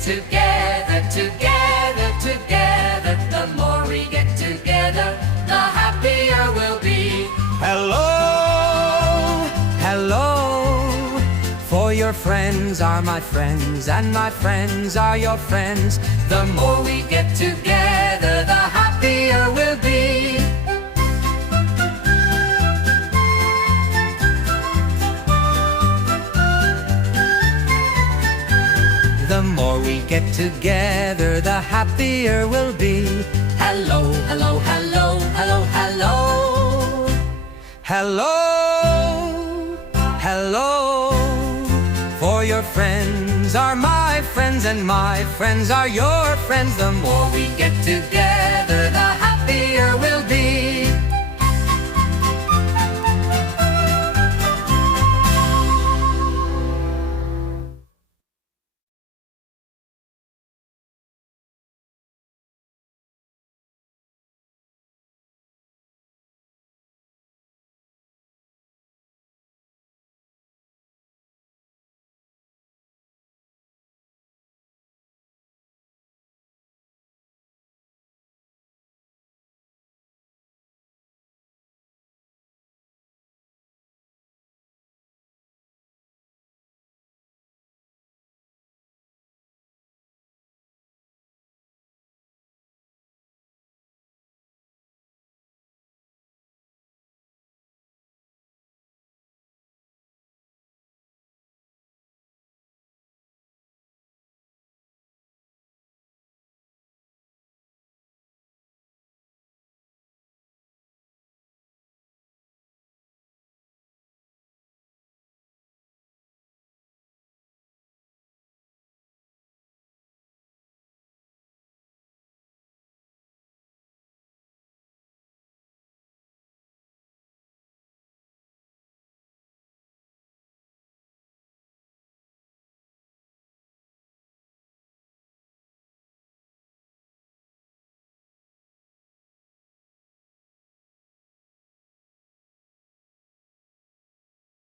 together, together, together. The more we get together, the happier we'll be. Hello, hello. For your friends are my friends, and my friends are your friends. The more we get together, the happier we'll be. The more we get together, the happier we'll be. Hello, hello, hello, hello, hello. Hello, hello. For your friends are my friends, and my friends are your friends. The more We get together, the happier we'll be.